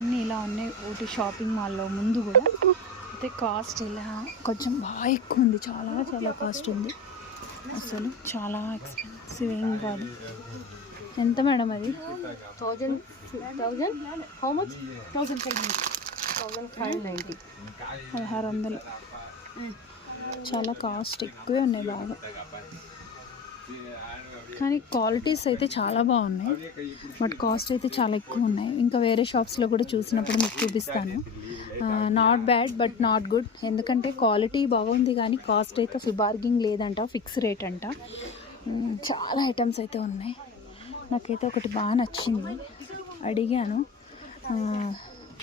అన్నీ ఇలా ఉన్నాయి ఒకటి షాపింగ్ మాల్లో ముందు కూడా. అయితే కాస్ట్ ఇలా కొంచెం బాగా ఎక్కువ ఉంది, చాలా చాలా కాస్ట్ ఉంది అసలు, చాలా ఎక్స్పెన్సివ్ ఏం కాదు. ఎంత మేడం అది? 1600. చాలా కాస్ట్ ఎక్కువే ఉన్నాయి బాగా, కానీ క్వాలిటీస్ అయితే చాలా బాగున్నాయి, బట్ కాస్ట్ అయితే చాలా ఎక్కువ ఉన్నాయి. ఇంకా వేరే షాప్స్లో కూడా చూసినప్పుడు మీకు చూపిస్తాను. Not bad but not good, ఎందుకంటే క్వాలిటీ బాగుంది కానీ కాస్ట్ అయితే అసలు బార్గింగ్ లేదంట, ఫిక్స్ రేట్ అంట. చాలా ఐటమ్స్ అయితే ఉన్నాయి. నాకైతే ఒకటి బాగా నచ్చింది, అడిగాను.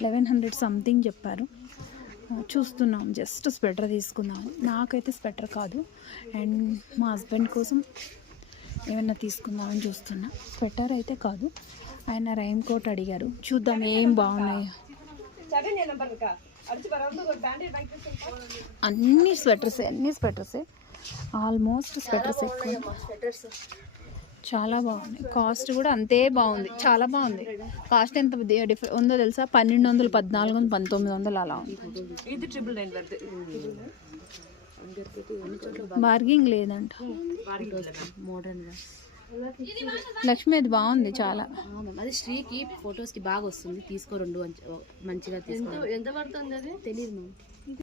1100 సంథింగ్ చెప్పారు. చూస్తున్నాం, జస్ట్ స్వెటర్ తీసుకుందాం. నాకైతే స్వెటర్ కాదు, అండ్ మా హస్బెండ్ కోసం ఏమైనా తీసుకుందామని చూస్తున్నా. స్వెటర్ అయితే కాదు, ఆయన రైన్ కోట్ అడిగారు. చూద్దాం ఏం బాగున్నాయో. అన్ని స్వెటర్సే ఆల్మోస్ట్ స్వెటర్స్ ఎక్కువ, చాలా బాగున్నాయి. కాస్ట్ కూడా అంతే బాగుంది, చాలా బాగుంది. కాస్ట్ ఎంత ఉందో తెలుసా? 1200, 1400, 1900 అలా ఉంది. బార్గింగ్ లేదంట. లక్ష్మి అది బాగుంది చాలా. అది శ్రీకి ఫొటోస్ కి బాగా వస్తుంది, తీసుకో 2 మంచిగా తీసుకో. ఎంత పడుతుంది అది తెలియదు మ్యామ్.